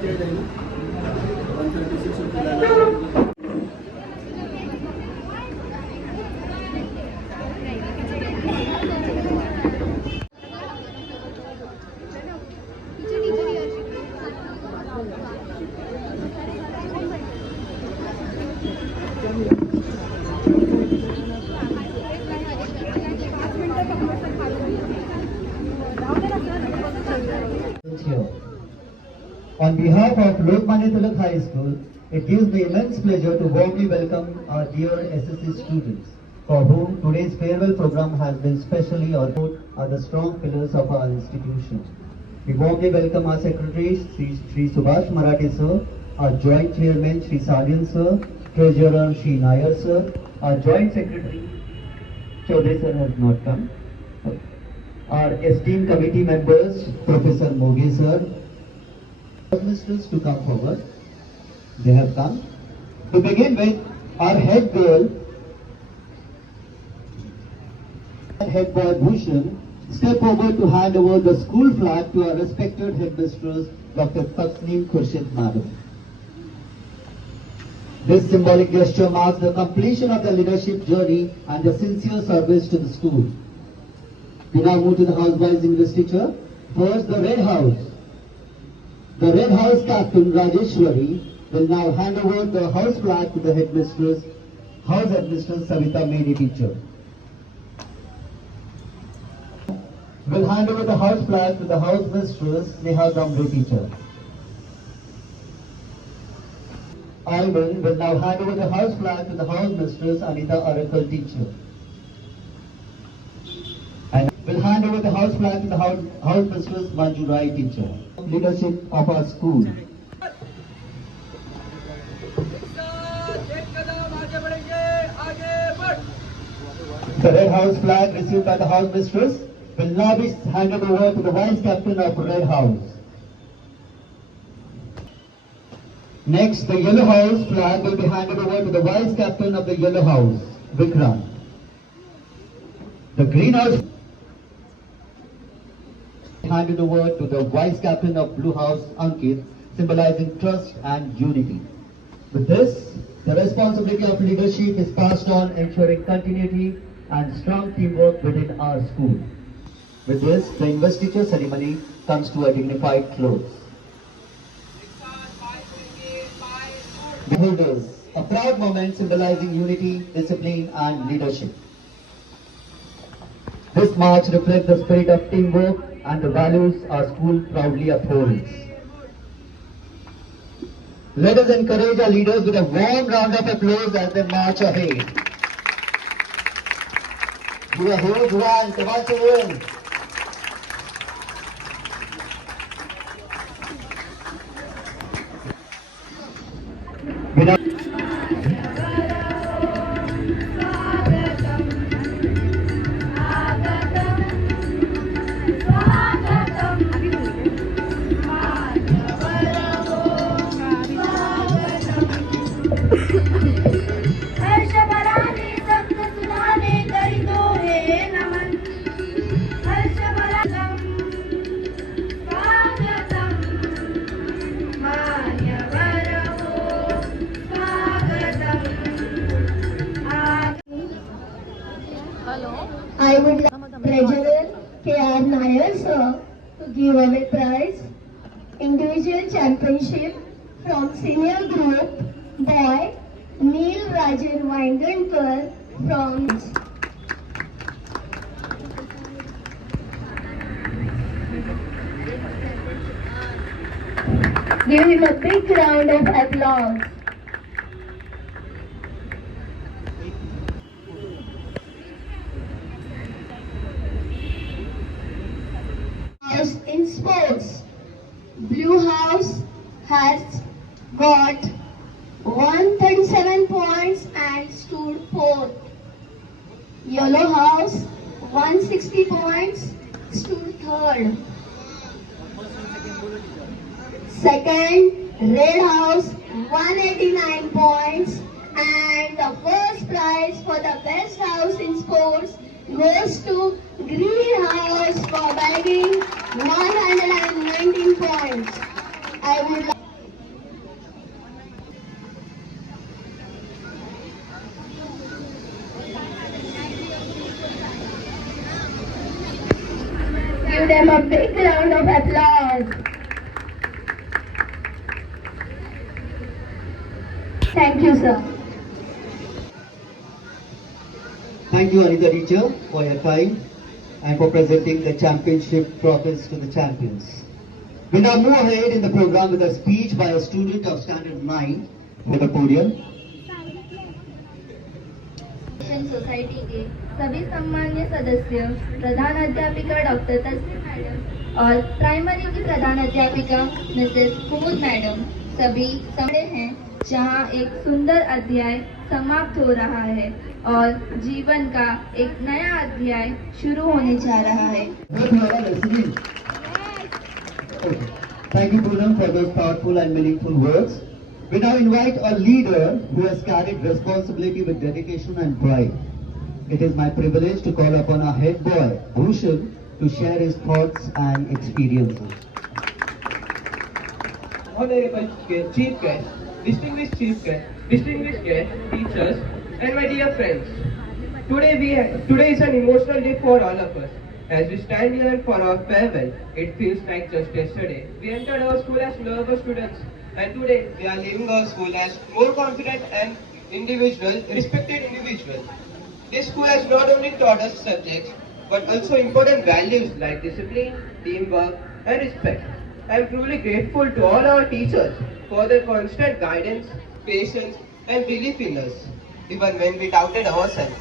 138 आहे ना 136 रुपये झाला. Here. On behalf of Lokmanya Tilak High School, it gives me immense pleasure to warmly welcome our dear SSC students, for whom today's farewell program has been specially ordered are the strong pillars of our institution. We warmly welcome our secretary, Sri Subhash Marathi sir, our joint chairman, Sri Sadian sir, treasurer, Sri Nair sir, our joint secretary, Chaudhary sir has not come. Our esteemed committee members, Professor Mogi sir, ministers to come forward. They have come. To begin with, our head girl, head boy Bhushan, step forward to hand over the school flag to our respected headmistress, Dr. Tasneem Khurshid Madam. This symbolic gesture marks the completion of the leadership journey and the sincere service to the school. We now move to the house-wise investiture. First, the Red House. The Red House captain, Rajeshwari, will now hand over the house flag to the headmistress, House Headmistress Savita Medi teacher. Will hand over the house flag to the house mistress, Neha Gamre teacher. Ivan will now hand over the house flag to the house mistress, Anita Arakal teacher. Will hand over the house flag to the house mistress Manju Rai teacher. Leadership of our school. The Red House flag received by the house mistress will now be handed over to the vice captain of Red House. Next, the Yellow House flag will be handed over to the vice captain of the Yellow House, Vikram. The Green House handed over to the vice captain of Blue House, Ankit, symbolizing trust and unity. With this, the responsibility of leadership is passed on, ensuring continuity and strong teamwork within our school. With this, the investiture ceremony comes to a dignified close. Beholders, a proud moment symbolizing unity, discipline and leadership. This march reflects the spirit of teamwork and the values our school proudly upholds. Let us encourage our leaders with a warm round of applause as they march ahead. Give a huge round, come on children. I would like Treasurer K.R. Nair sir to give away prize, individual championship from senior group boy Neil Rajan Vaingankar from Give him a big round of applause. In sports, Blue House has got 137 points and stood fourth. Yellow House 160 points, stood third. Second, Red House 189 points, and the first prize for the best house in sports goes to Green House for bagging 119 points. I would like give them a big round of applause. Thank you, sir. Thank you, Anita teacher, for your time and for presenting the championship trophies to the champions. We now move ahead in the program with a speech by a student of Standard 9 for the podium. Society के सभी सम्मान्य सदस्य, प्रधान अध्यापिका doctor तस्वीर madam और primary की प्रधान अध्यापिका Mrs कुमुद madam, सभी समझे हैं जहां एक सुंदर अध्याय समाप्त हो रहा है और जीवन का एक नया अध्याय शुरू होने जा रहा है। Thank you, Poonam, for those thoughtful and meaningful words. We now invite a leader who has carried responsibility with dedication and pride. It is my privilege to call upon our head boy, Bhushan, to share his thoughts and experiences. Honorable Chief Guest, distinguished Chief Guest, distinguished guests, teachers, and my dear friends. Today is an emotional day for all of us. As we stand here for our farewell, it feels like just yesterday. We entered our school as nervous students, and today we are leaving our school as more confident and respected individuals. This school has not only taught us subjects, but also important values like discipline, teamwork, and respect. I am truly grateful to all our teachers for their constant guidance, patience, and belief in us, even when we doubted ourselves.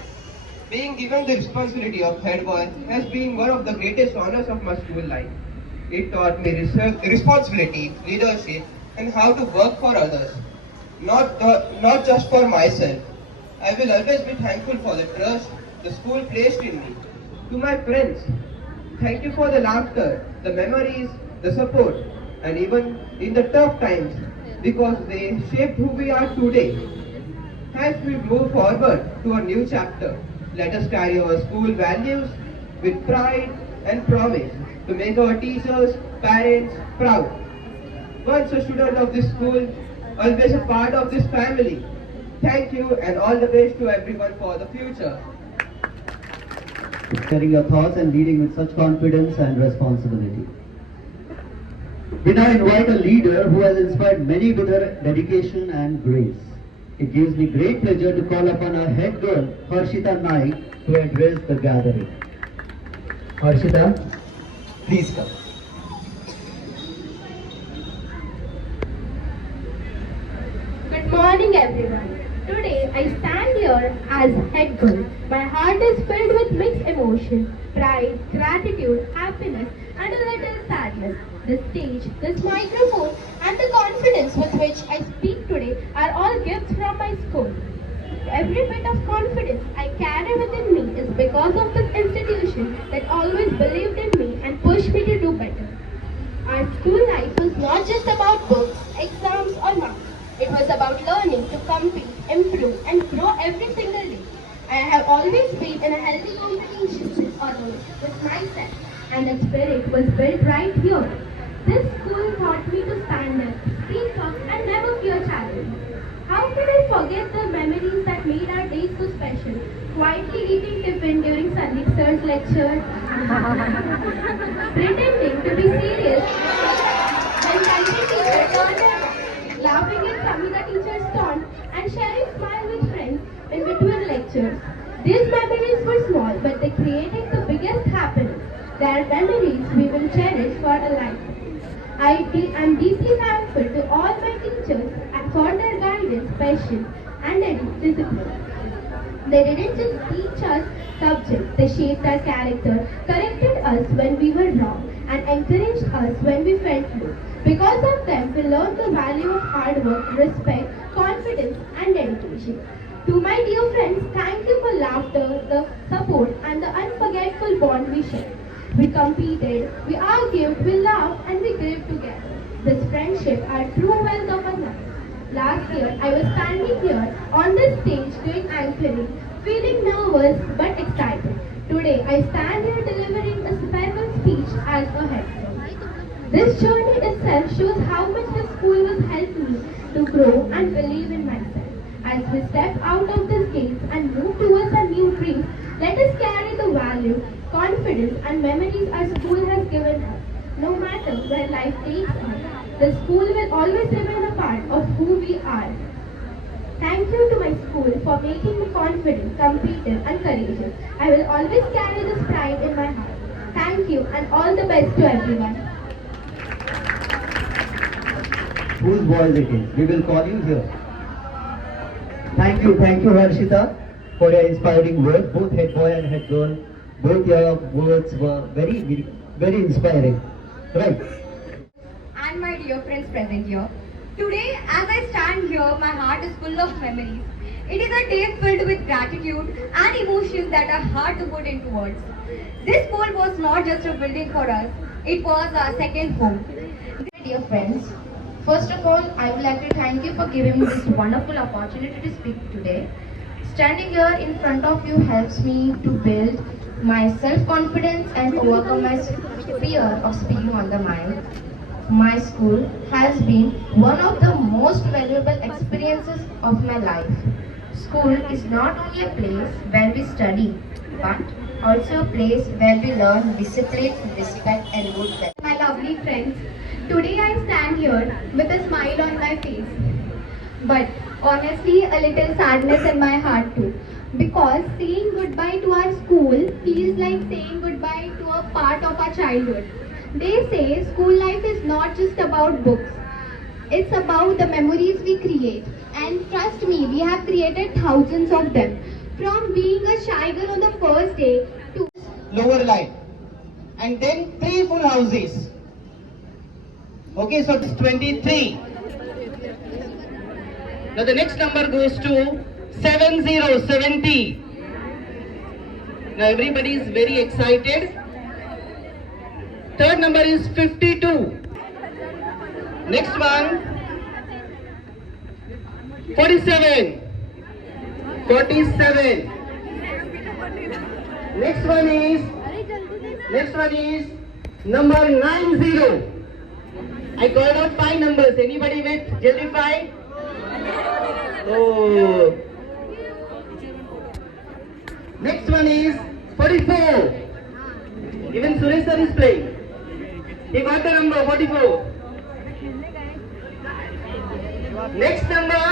Being given the responsibility of head boy has been one of the greatest honors of my school life. It taught me responsibility, leadership, and how to work for others, not just for myself. I will always be thankful for the trust the school placed in me. To my friends, thank you for the laughter, the memories, the support, and even in the tough times, because they shaped who we are today. As we move forward to a new chapter, let us carry our school values with pride and promise to make our teachers, parents proud. Once a student of this school, always a part of this family. Thank you and all the best to everyone for the future. Sharing your thoughts and leading with such confidence and responsibility. We now invite a leader who has inspired many with her dedication and grace. It gives me great pleasure to call upon our head girl, Harshita Naik, to address the gathering. Harshita, please come. Good morning, everyone. Today I stand here as head girl. My heart is filled with mixed emotions, pride, gratitude, happiness, and a little sadness. This stage, this microphone, and the confidence with which I speak today are all gifts from my school. Every bit of confidence I carry within me is because of this institution that always believed in me and pushed me to do better. Our school life was not just about books, exams, or marks. It was about learning to compete, improve, and grow every single day. I have always been in a healthy competition with others, with myself, and that spirit was built right here. This school taught me to stand up, speak up, and never fear challenge. How could I forget the memories that made our days so special? Quietly eating tiffin during Sandeep sir's lecture, pretending to be serious when Sandeep teacher turned around, laughing at Samhita teacher's taunt, and sharing smile with friends in between lectures. These memories were small, but they created the biggest happiness. They are memories we will cherish for a lifetime. I am deeply thankful to all my teachers for their guidance, passion, and discipline. They didn't just teach us subjects, they shaped our character, corrected us when we were wrong, and encouraged us when we felt low. Because of them, we learned the value of hard work, respect, confidence, and dedication. To my dear friends, thank you for laughter, the support, and the unforgettable bond we shared. We competed, we argued, we laughed, and we grew together. This friendship are true wealth of our life. Last year, I was standing here on this stage doing anchoring, feeling nervous but excited. Today, I stand here delivering a farewell speech as a head girl. This journey itself shows how much the school has helped me to grow and believe in myself. As we step out of this gate and move towards our new dreams, let us carry the value, confidence, and memories our school has given No matter where life takes us, the school will always remain a part of who we are. Thank you to my school for making me confident, competitive and courageous. I will always carry this pride in my heart. Thank you and all the best to everyone. Whose voice it is? We will call you here. Thank you, Harshita, for your inspiring words. Both head boy and head girl, both your words were very, very inspiring. Right? And my dear friends present here. Today, as I stand here, my heart is full of memories. It is a day filled with gratitude and emotions that are hard to put into words. This school was not just a building for us, it was our second home. Dear friends, first of all, I would like to thank you for giving me this wonderful opportunity to speak today. Standing here in front of you helps me to build my self-confidence and overcome my fear of speaking on the mic. My school has been one of the most valuable experiences of my life. School is not only a place where we study, but also a place where we learn discipline, respect and good manners. My lovely friends, today I stand here with a smile on my face. But honestly, a little sadness in my heart too. Because saying goodbye to our school feels like saying goodbye to a part of our childhood. They say school life is not just about books. It's about the memories we create. And trust me, we have created thousands of them. From being a shy girl on the first day to Lower line. And then 3 full houses. Okay, so it's 23. Now the next number goes to 70. Now everybody is very excited. Third number is 52. Next one, 47. Next one is number 90. I called out 5 numbers. Anybody with jaldi 5? Oh. Next one is 44. Even Suresh sir is playing. He got the number 44. Next number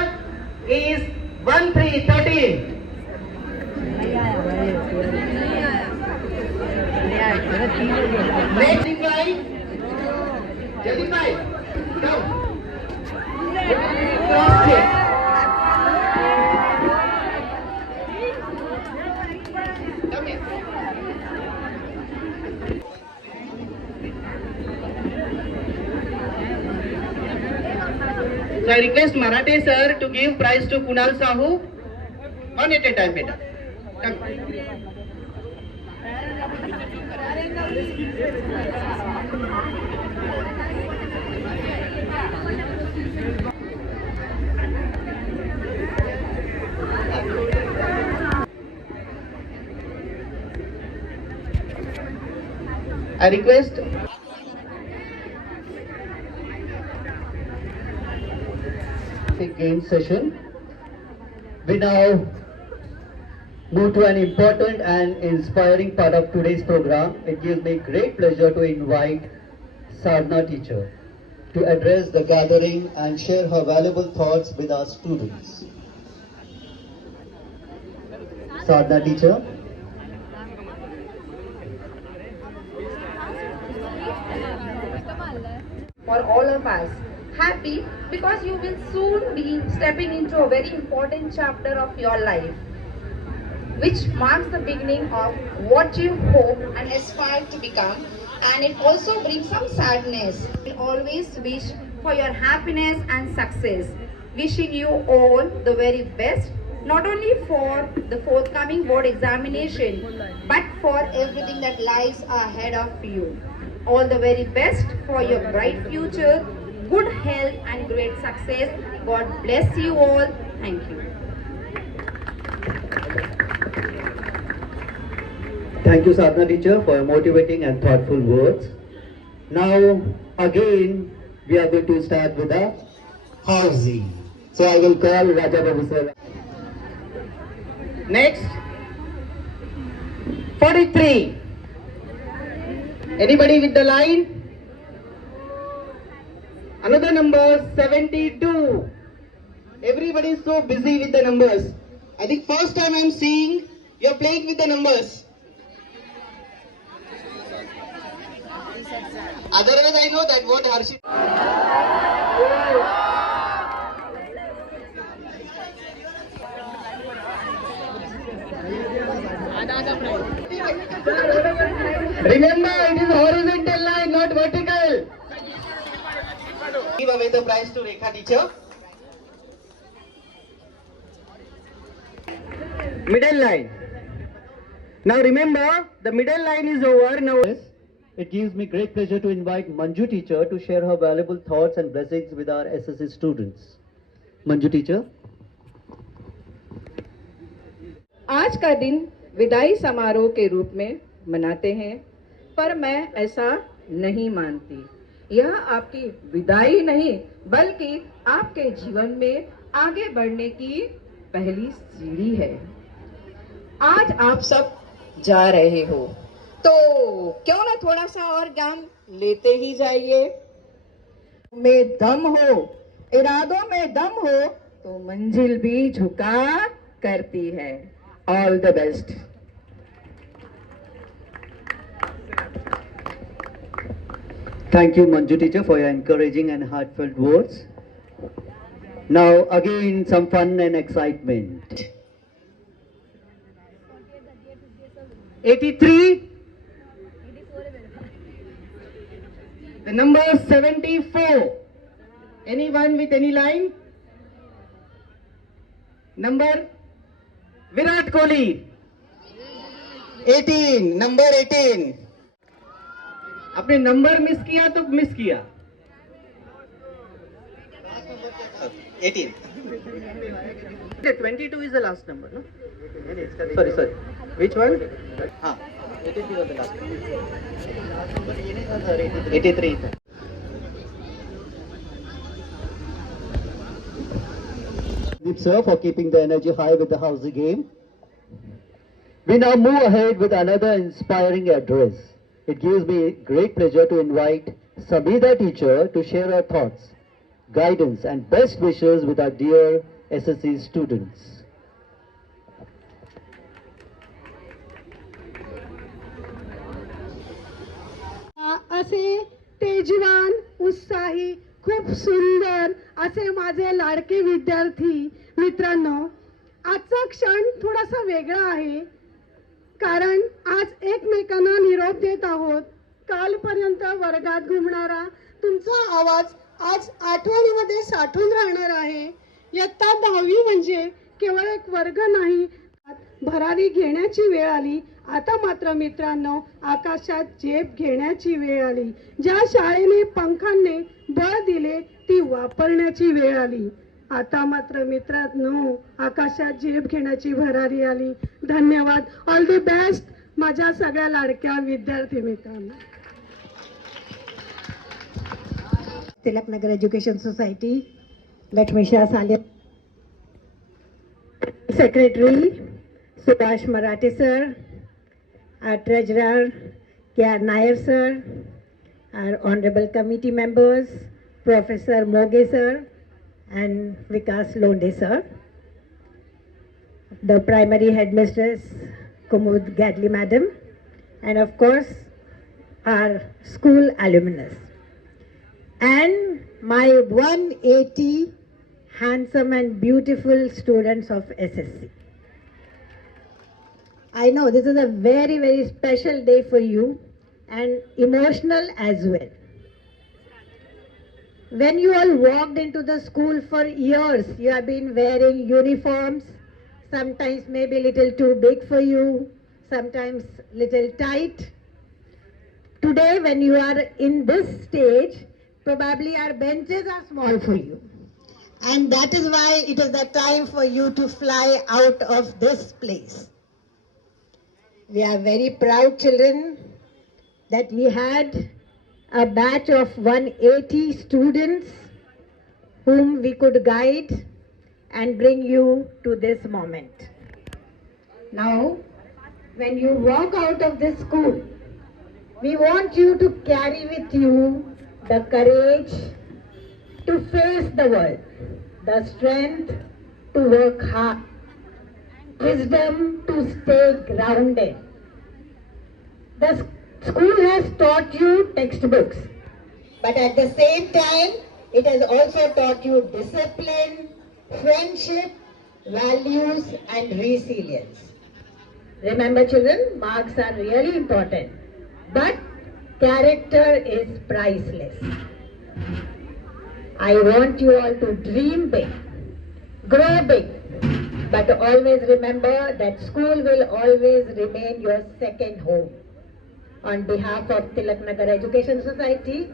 is 1313. Next 25. Come. Cross it. Come here. So I request Marathe sir to give prize to Kunal Sahu. One at a time, beta. Come. I request the game session. We now move to an important and inspiring part of today's program. It gives me great pleasure to invite Sadhana teacher to address the gathering and share her valuable thoughts with our students. Sadhana teacher. For all of us. Happy because you will soon be stepping into a very important chapter of your life, which marks the beginning of what you hope and aspire to become, and it also brings some sadness. We always wish for your happiness and success. Wishing you all the very best, not only for the forthcoming board examination, but for everything that lies ahead of you. All the very best for your bright future, good health and great success. God bless you all. Thank you. Thank you, Sadhana teacher, for your motivating and thoughtful words. Now, again, we are going to start with a housing. So I will call Raja Babu sir. Next, 43. Anybody with the line? Another number 72. Everybody is so busy with the numbers. I think first time I'm seeing you're playing with the numbers. Otherwise I know that what Harshit. Remember, it is horizontal line, not vertical. Give away the prize to Rekha teacher. Middle line. Now remember, the middle line is over. Now It gives me great pleasure to invite Manju teacher to share her valuable thoughts and blessings with our SSC students. Manju teacher. आज का दिन विदाई समारोह के रूप में मनाते हैं, पर मैं ऐसा नहीं मानती। यह आपकी विदाई नहीं, बल्कि आपके जीवन में आगे बढ़ने की पहली सीढ़ी है। आज आप सब जा रहे हो, तो क्यों ना थोड़ा सा और ज्ञान लेते ही जाइए। में दम हो, इरादों में दम हो, तो मंजिल भी झुका करती है। All the best. Thank you, Manju teacher, for your encouraging and heartfelt words. Now, again, some fun and excitement. 83. The number 74. Anyone with any line? Number Virat Kohli. 18. Number 18. आपने नंबर मिस किया तो miss किया. 18. 22 is the last number, no? Sorry. Which one? 83 was the last one. 83. Sir, for keeping the energy high with the housey game. We now move ahead with another inspiring address. It gives me great pleasure to invite Sabida teacher to share her thoughts, guidance and best wishes with our dear SSC students. असे तेजवान, उत्साही, खूप सुंदर असे माझे लाडके विद्यार्थी मित्रांनो, आजचा क्षण थोडासा वेगळा आहे, कारण आज एकमेकांना निरोप देत आहोत. कालपर्यंत वर्गात घुमणारा तुमचा आवाज आज आठवणीमध्ये साठून राहणार आहे. इयत्ता 10वी म्हणजे केवळ एक वर्ग नाही, भरारी घेण्याची वेळ आली. आता मात्र मित्रांनो, आकाशात झेप घेण्याची वेळ आली. ज्या शाळेने पंखांनी बळ दिले ती वापरण्याची वेळ आली. आता मात्र मित्रांनो, आकाशात झेप घेण्याची भरारी आली. धन्यवाद. ऑल दी बेस्ट माझ्या सगळ्या लाडक्या विद्यार्थी मित्रांनो. Tilaknagar education society, Lakshmi Shah Saliya, secretary Subhash Marathe sir, our treasurer K.R. Nair sir, our honorable committee members, Professor Moge sir and Vikas Londe sir, the primary headmistress Kumud Gadli madam, and of course our school alumnus, and my 180 handsome and beautiful students of SSC. I know this is a very, very special day for you and emotional as well. When you all walked into the school for years, you have been wearing uniforms, sometimes maybe a little too big for you, sometimes little tight. Today when you are in this stage, probably our benches are small for you. And that is why it is the time for you to fly out of this place. We are very proud children that we had a batch of 180 students whom we could guide and bring you to this moment. Now, when you walk out of this school, we want you to carry with you the courage, to face the world, the strength to work hard, wisdom to stay grounded. The school has taught you textbooks, but at the same time, it has also taught you discipline, friendship, values, and resilience. Remember, children, marks are really important, but character is priceless. I want you all to dream big, grow big, but always remember that school will always remain your second home. On behalf of Tilak Nagar Education Society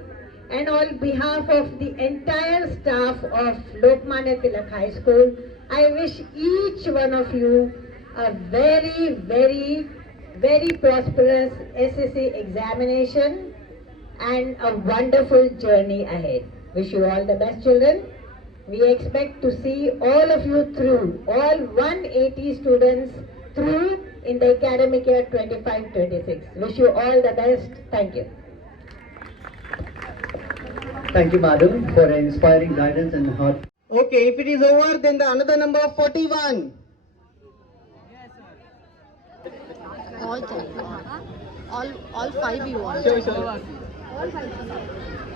and on behalf of the entire staff of Lokmanya Tilak High School, I wish each one of you a very, very, very prosperous SSC examination and a wonderful journey ahead. Wish you all the best, children. We expect to see all of you through, all 180 students through in the academic year 25-26. Wish you all the best. Thank you. Thank you, madam, for inspiring guidance and heart. Okay, if it is over, then the another number 41. All five you want. Sure.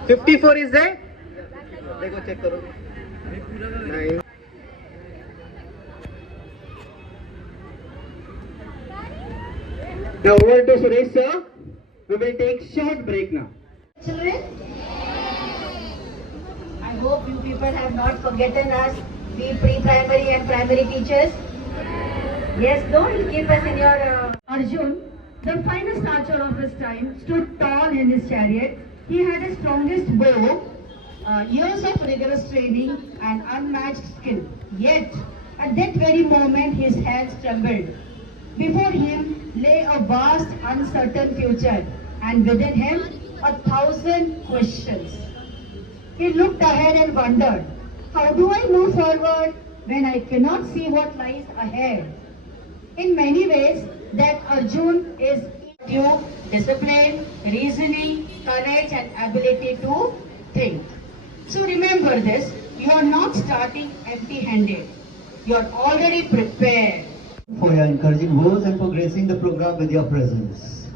54 is there? देखो check करो. Nice. Now over to Suresh sir. We will take short break now. Children, I hope you people have not forgotten us, we pre-primary and primary teachers. Yes, don't keep us in your... Arjun, the finest archer of his time, stood tall in his chariot. He had his strongest bow, years of rigorous training and unmatched skill. Yet, at that very moment, his hands trembled. Before him lay a vast, uncertain future, and within him 1,000 questions. He looked ahead and wondered, how do I move forward when I cannot see what lies ahead? In many ways, that Arjun is due discipline, reasoning, courage and ability to think. So remember this, you are not starting empty-handed. You are already prepared. For your encouraging words and for gracing the program with your presence.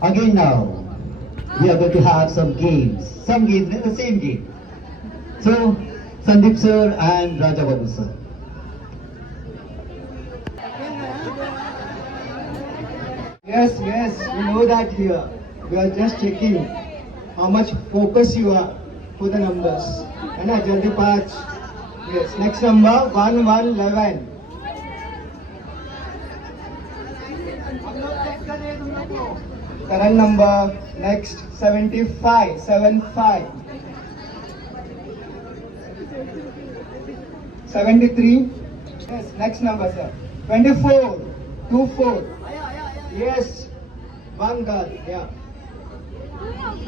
Again now, we are going to have some games. Some games in the same game. So, Sandeep sir and Raja Babu sir. Yes, we know that here. We are just checking how much focus you are for the numbers. And Jaldi Pach. Yes, next number 1111. Current number next 75. 73. Yes, next number sir. 24. 24. Yes, one girl, yeah.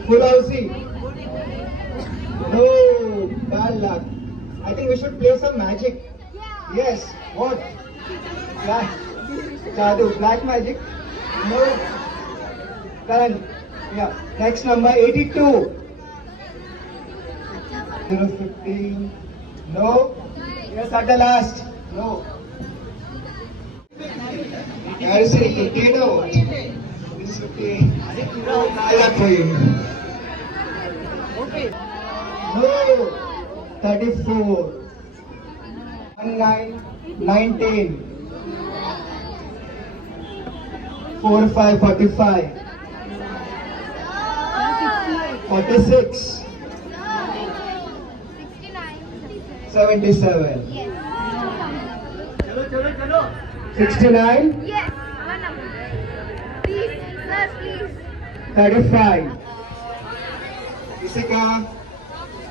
Full housing. No, bad luck. I think we should play some magic. Yes, what? Black. Jadoo, black magic. No. Karan, yeah. Next number 82. 015. No. Yes, at the last. No. I say potato. It's okay. I like for you. Okay. No. 34. 19. 45. 45. 46. 77. 69. Yes, one number. Please, sir, please. 35. Jessica,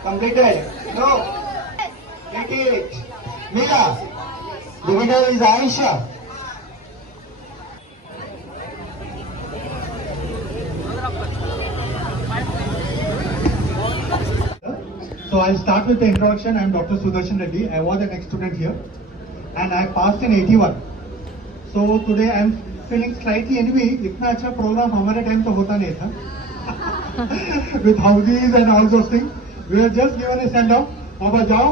completed? No. 88. Mila, the winner is Aisha. So I'll start with the introduction. I'm Dr. Sudarshan Reddy. I was an ex-student here and I passed in 81. So today I'm feeling slightly anyway. इतना अच्छा program हमारे time तो होता नहीं था. With houses and all those things. We were just given a send off. बाबा जाओ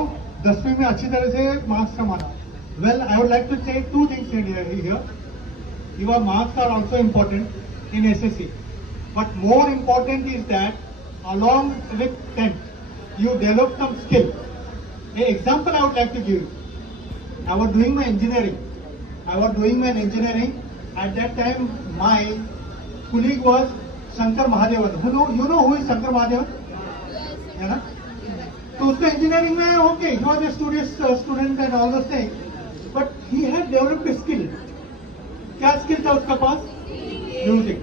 10वीं में अच्छी तरह से मार्क्स कमाना. Well, I would like to say two things here. Your marks are also important in SSC. But more important is that along with 10th, you develop some skill. An example I would like to give you. I was doing my engineering. At that time, my colleague was Shankar Mahadevan. You know who is Shankar Mahadevan? है ना? तो उसका engineering में okay, he was a student and all those things, but he had developed a skill. क्या skill था उसका पास? Music.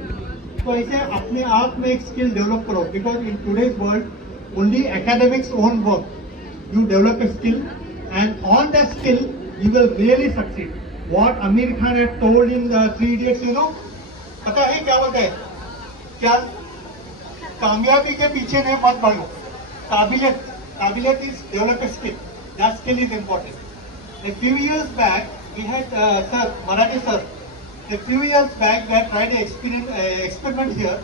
तो ऐसे अपने आप में एक स्किल डेवलप करो, because in today's world only academics won't work. You develop a skill, and on that skill you will really succeed. What Amir Khan had told in the Three Idiots, you know, पता है क्या बोलता है? क्या कामयाबी के पीछे नहीं मत भागो. काबिलियत is develop a skill. That skill is important. A few years back, we had Marathi sir. A few years back, we had tried an experiment here,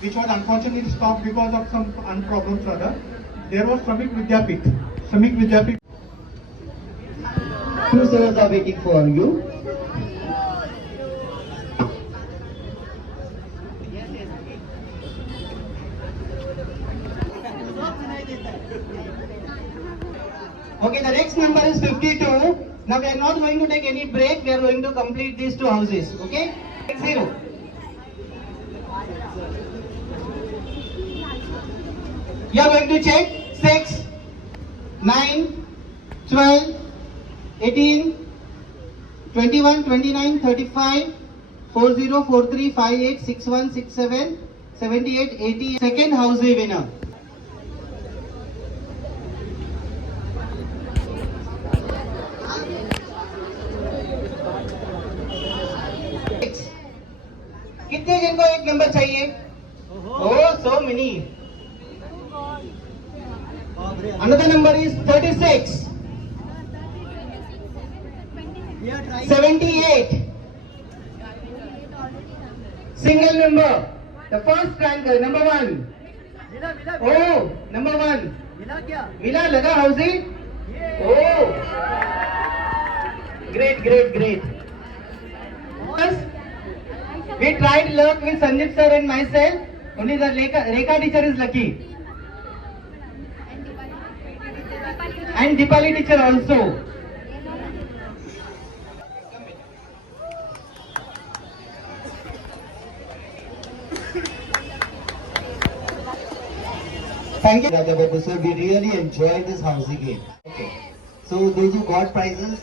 which was unfortunately stopped because of some problems rather. There was Shramik Vidyapeeth. Two sirs are waiting for you. Okay, the next number is 52. Now we are not going to take any break. We are going to complete these two houses. Okay? 0. You are going to check 6, 9, 12, 18, 21, 29, 35, 40, 43, 58, 61, 67, 78, 80. Second house winner. कितने जन को एक number चाहिए? Oh, so many. Another number is 36, 78. Single number. The first ranker, number 1. Oh, number 1. मिला लगा हाउसी? Oh, great. First, we tried luck with Sanjit sir and myself. Only the Rekha teacher is lucky. And Dipali teacher also. Thank you, Raja Babu sir. We really enjoyed this housing game. Okay. So those who got prizes,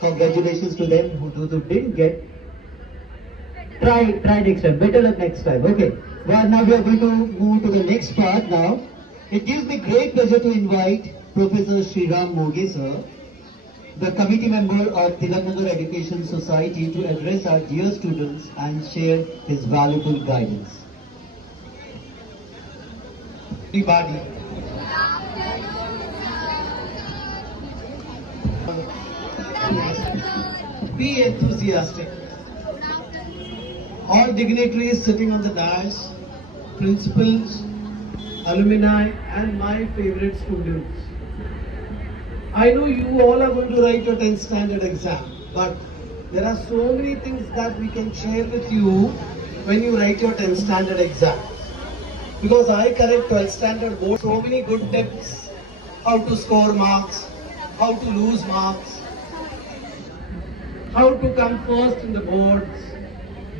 congratulations to them. Those who didn't get, try next time. Better luck next time. Okay. Well, now we are going to move to the next part now. It gives me great pleasure to invite Professor Sriram Moge sir, the committee member of Tilaknagar Education Society, to address our dear students and share his valuable guidance. Everybody. Be enthusiastic. All dignitaries sitting on the dais, principals, alumni, and my favorite students. I know you all are going to write your 10th standard exam, but there are so many things that we can share with you when you write your 10th standard exam. Because I correct 12th standard board, so many good tips, how to score marks, how to lose marks, how to come first in the boards,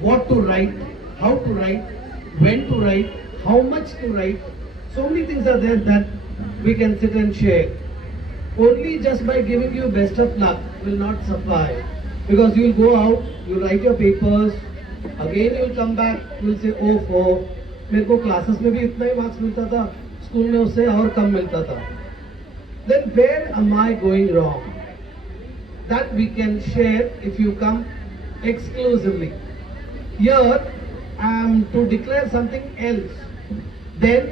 what to write, how to write, when to write, how much to write. So many things are there that we can sit and share. Only just by giving you best of luck will not suffice. Because you will go out, you write your papers, again you will come back, you will say, oh, मेरे को classes में भी इतना ही marks मिलता था, school में उससे और कम मिलता था. Then where am I going wrong? That we can share if you come exclusively. Here I am to declare something else. Then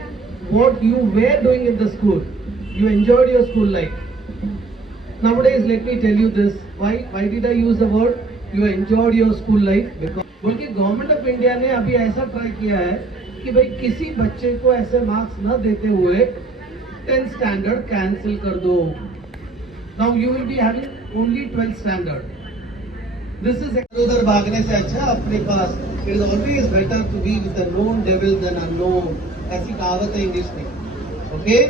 what you were doing in the school, you enjoyed your school life. Nowadays, let me tell you this. Why did I use the word you enjoyed your school life? Because बल्कि government of India ने अभी ऐसा try किया है कि भाई किसी बच्चे को ऐसे मार्क्स न देते हुए 10th standard cancel कर दो. Now you will be having only 12th standard. This is उधर भागने से अच्छा अपने पास. It is always better to be with a known devil than unknown. ऐसी कहावत है इंग्लिश में. Okay?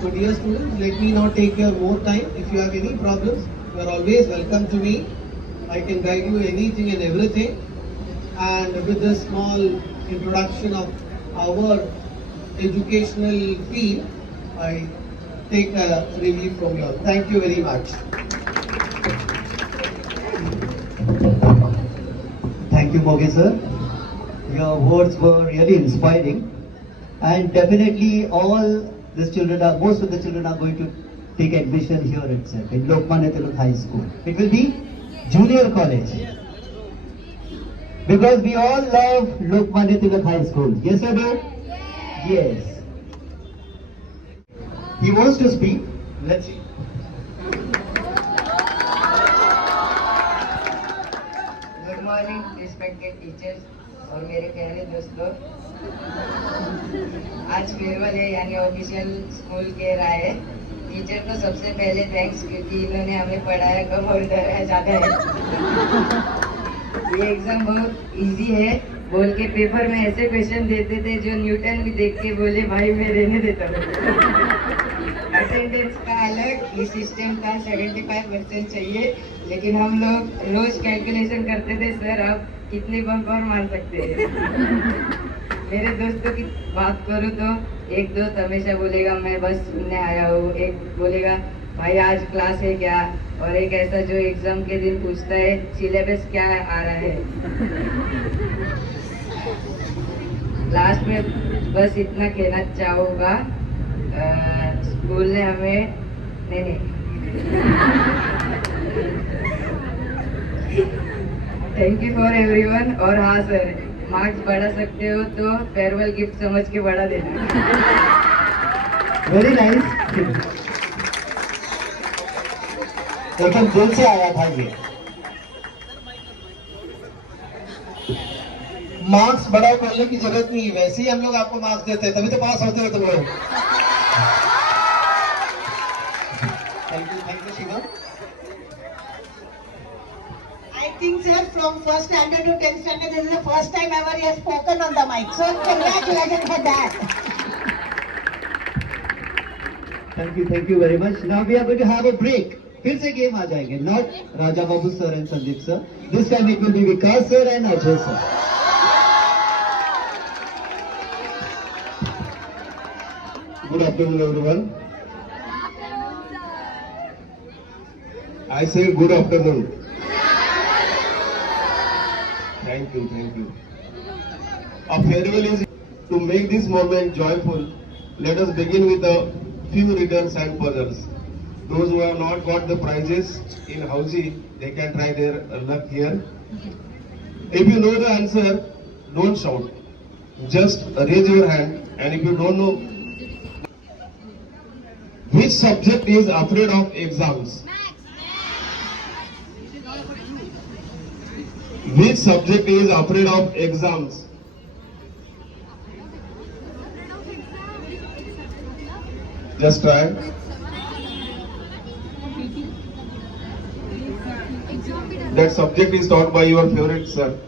So dear students, let me not take your more time. If you have any problems, you are always welcome to me. I can guide you anything and everything. And with this small introduction of our educational field, I take a relief from you all. Thank you very much. Thank you, Moge sir. Your words were really inspiring, and definitely most of the children are going to take admission here itself in Lokmanya Tilak High School. It will be junior college. Because we all love Lokmanya Tilak High School. Yes or no? Yes. He wants to speak. Let's see. Good morning respected teachers और मेरे प्यारे दोस्त लोग. आज farewell है यानी official school के रहा है. टीचर को सबसे पहले थैंक्स क्योंकि इन्होंने हमें पढ़ाया कम और डराया ज़्यादा है. ये एग्जाम बहुत इजी है बोल के पेपर में ऐसे क्वेश्चन देते थे जो न्यूटन भी देख के बोले भाई मैं रहने देता हूँ. अटेंडेंस का अलग इस सिस्टम का 75% चाहिए, लेकिन हम लोग रोज कैलकुलेशन करते थे सर आप कितने बंक और मार सकते हैं. मेरे दोस्तों की बात करूँ तो एक दोस्त हमेशा बोलेगा मैं बस सुनने आया हूँ, एक बोलेगा भाई आज क्लास है क्या, और एक ऐसा जो एग्जाम के दिन पूछता है सिलेबस क्या आ रहा है. लास्ट में बस इतना कहना चाहूँगा, स्कूल ने हमें नहीं थैंक यू फॉर एवरीवन. और हाँ सर मार्क्स बढ़ा सकते हो तो फेयरवेल गिफ्ट समझ के बढ़ा देना. Very nice. एकदम दिल से आया था ये. मार्क्स बढ़ाओ बोलने की जरूरत नहीं है, वैसे ही हम लोग आपको मार्क्स देते हैं, तभी तो पास होते हो तुम लोग. Thank you Shivam. I think, sir, from first standard to 10th standard, this is the first time ever he has spoken on the mic. So, congratulations for that. Thank you very much. Now we are going to have a break. फिर से game आ जाएंगे. Not Raja Babu sir and Sandeep sir. This time it will be Vikas sir and Ajay sir. Good afternoon, everyone. I say good afternoon. Thank you. A farewell is to make this moment joyful. Let us begin with a few riddles and puzzles. Those who have not got the prizes in Housie, they can try their luck here. If you know the answer, don't shout. Just raise your hand, and if you don't know, which subject is afraid of exams? Which subject is afraid of exams? Just try. That subject is taught by your favorite sir.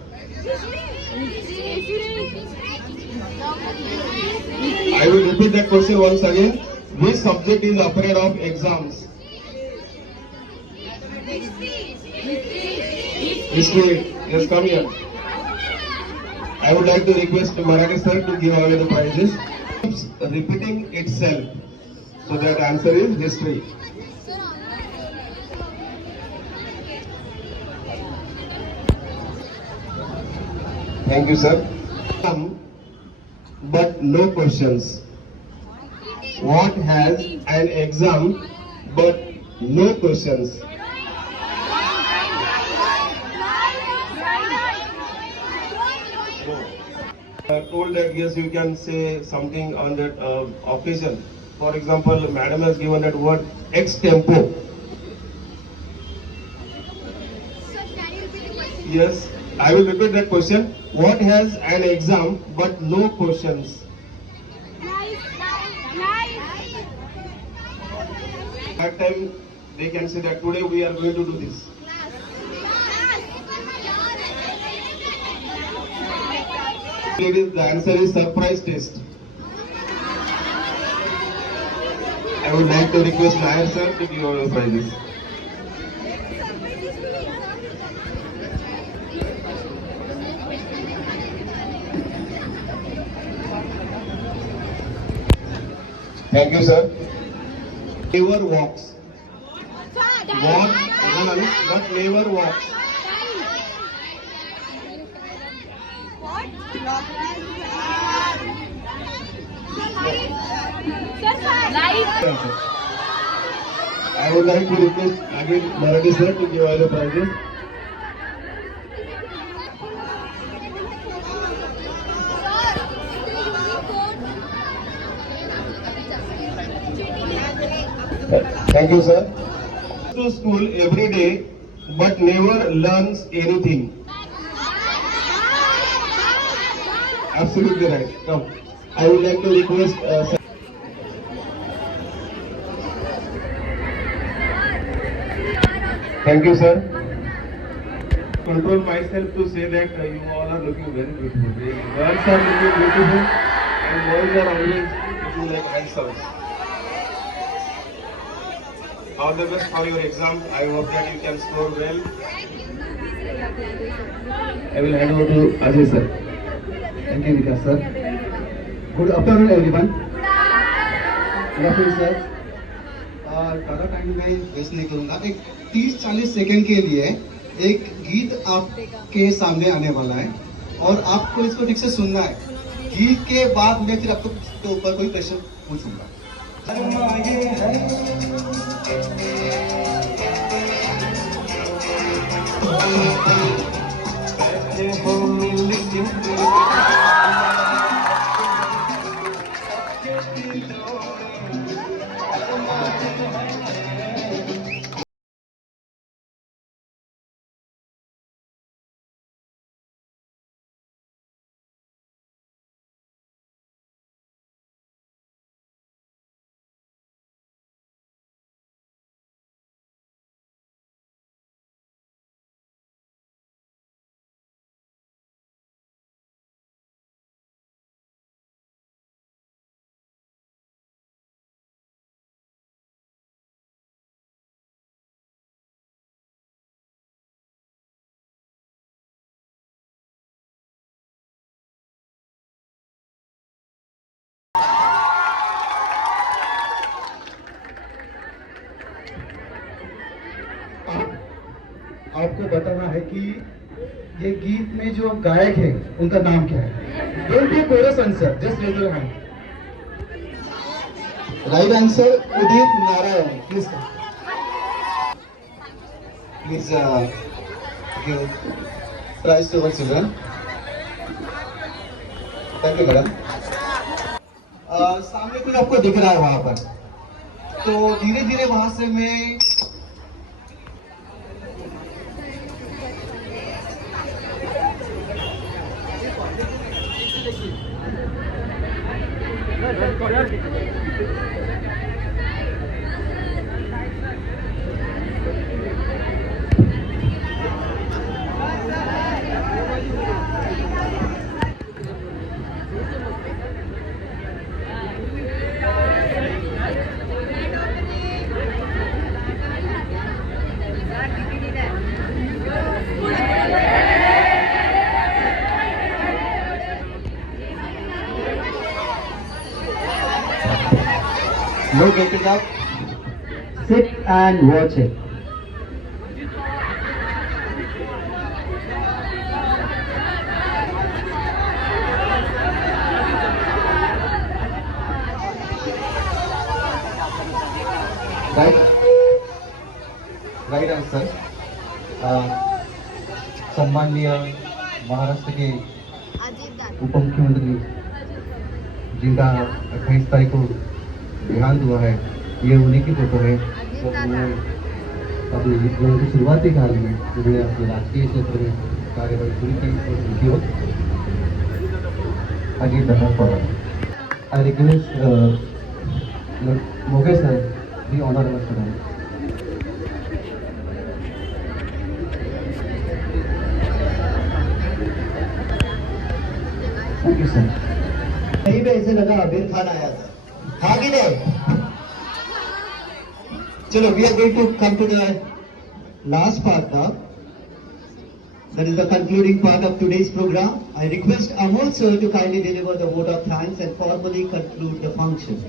I will repeat that question once again. Which subject is afraid of exams? History. Yes, come here. I would like to request Marathi sir to give away the prizes. Keeps repeating itself. So that answer is history. Thank you, sir. But no questions. What has an exam but no questions? Told that yes, you can say something on that occasion. For example, madam has given that word ex tempo. Yes, I will repeat that question. What has an exam but no questions? that time they can say that today we are going to do this. Ladies, the answer is surprise test. I would like to request Nair sir to give all the prizes. Thank you, sir. Never walks. Walk, but never walks. I would like to request again Marathi sir to give all the prizes. Thank you, sir. To school every day, but never learns anything. Absolutely right. Now, I would like to request. Thank you, sir. Control myself to say that you all are looking very beautiful. The girls are looking beautiful, and boys are always looking like handsome. All the best for your exam. I hope that you can score well. I will hand over to Ajay sir. Thank you, Vikas sir. Good afternoon, everyone. Good afternoon, sir. ज़्यादा time मैं waste नहीं करूंगा. एक 30-40 second के लिए एक गीत आपके सामने आने वाला है और आपको इसको ठीक से सुनना है. गीत के बाद मैं फिर आपको उसके ऊपर कोई प्रश्न पूछूंगा. आपको बताना है कि ये गीत में जो गायक है उनका नाम क्या है. Don't be chorus answer, just raise your hand. Right answer Udit Narayan. Please give prize to our children. Thank you madam. सामने कुछ आपको दिख रहा है वहां पर, तो धीरे धीरे वहां से मैं No getting up. Sit and watch it. Right answer. सम्माननीय महाराष्ट्र के उप मुख्यमंत्री जिनका 28 तारीख को देहांत हुआ है, ये उन्हीं की फोटो है. तो उन्होंने अपने जीवन की शुरुआती काल में उन्होंने अपने राजकीय क्षेत्र में कार्यवाही पूरी की और उनकी हो आगे बढ़ना पड़ा. I request Moge sir We honor our students. Thank you, sir. कहीं पे ऐसे लगा आबिर खान आया था, हाँ कि नहीं? चलो, we are going to come to the last part now. That is the concluding part of today's program. I request Amol sir to kindly deliver the vote of thanks and formally conclude the function.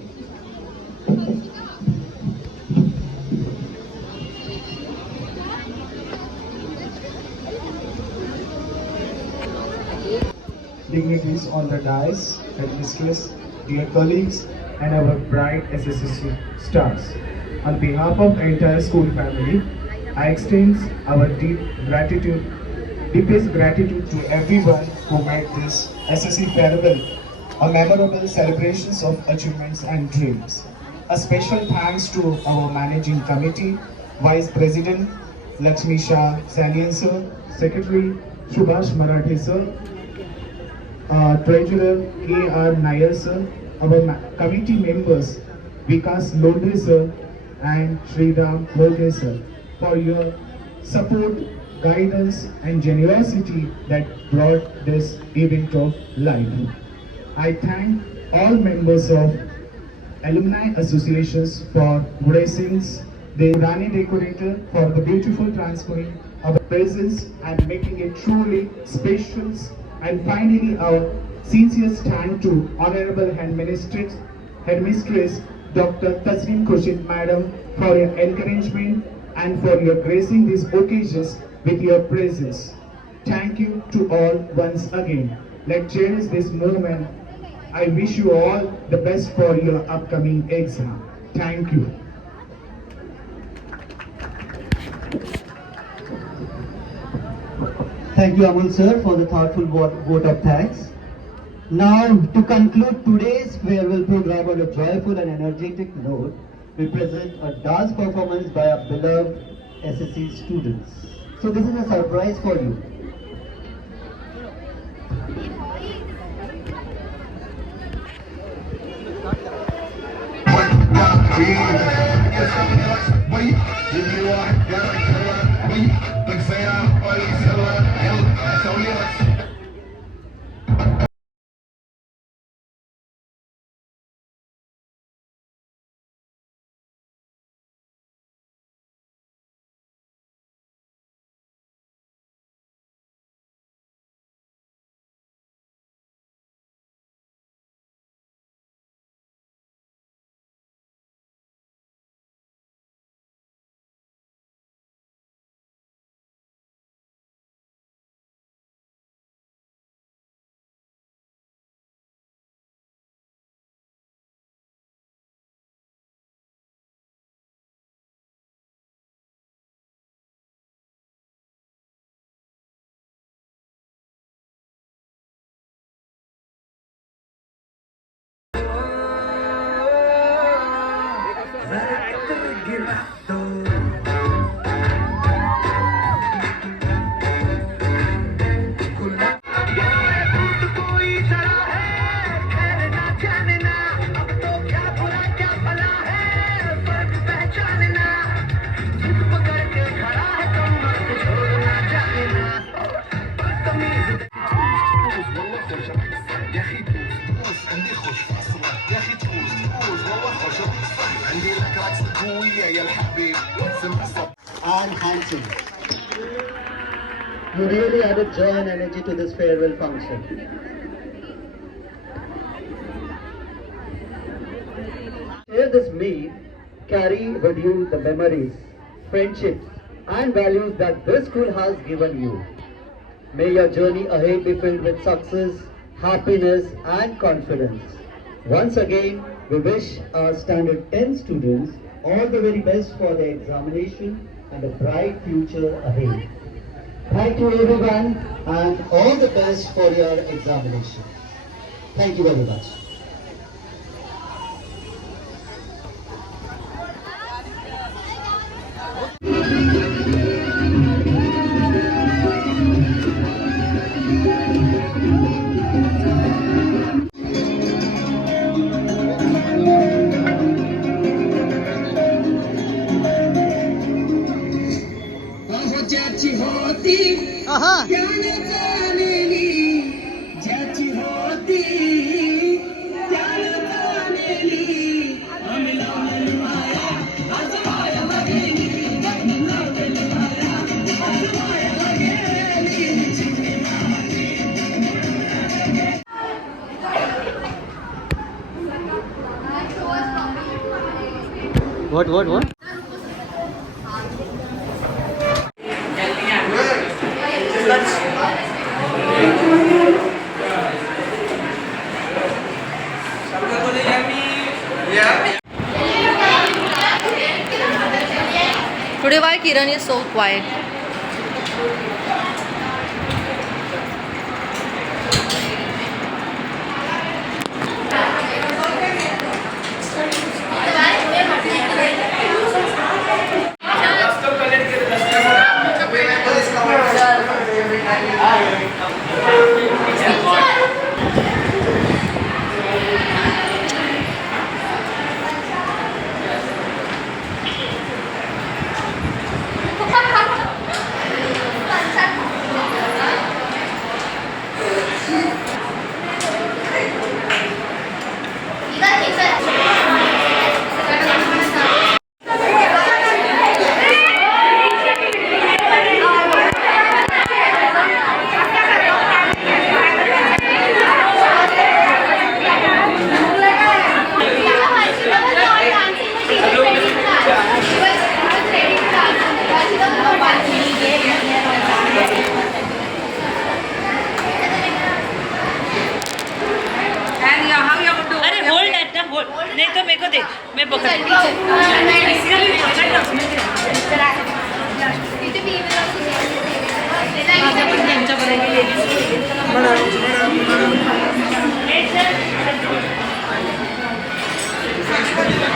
Dignitaries on the dais, headmistress, dear colleagues, and our bright SSC stars. On behalf of entire school family, I extend our deepest gratitude to everyone who made this SSC farewell a memorable celebrations of achievements and dreams. A special thanks to our managing committee, Vice President Lakshmi Shah Sanian sir, Secretary Subhash Marathe sir, Treasurer A.R. Nair sir, our committee members Vikas Lodhe sir and Sriram Lodhe sir for your support, guidance and generosity that brought this event to life. I thank all members of Alumni Associations for blessings, the Rani Decorator for the beautiful transferring of our presence and making it truly special, and finally our sincere thanks to Honorable Headmistress Dr. Tasneem Khurshid Madam for your encouragement and for your gracing these occasions with your presence. Thank you to all once again. Let's cherish this moment. I wish you all the best for your upcoming exam. Thank you. Thank you, Amol sir, for the thoughtful vote of thanks. Now, to conclude today's farewell program on a joyful and energetic note, we present a dance performance by our beloved SSC students. So this is a surprise for you. And handsome. You really added joy and energy to this farewell function. Share this meal, carry with you the memories, friendships, and values that this school has given you. May your journey ahead be filled with success, happiness, and confidence. Once again, we wish our Standard 10 students all the very best for their examination and a bright future ahead. Thank you everyone and all the best for your examination. Thank you very much. What? Today why Kiran is so quiet? अरे hold eight ना hold नहीं तो मेरे को दे मैं पकड़ Madam.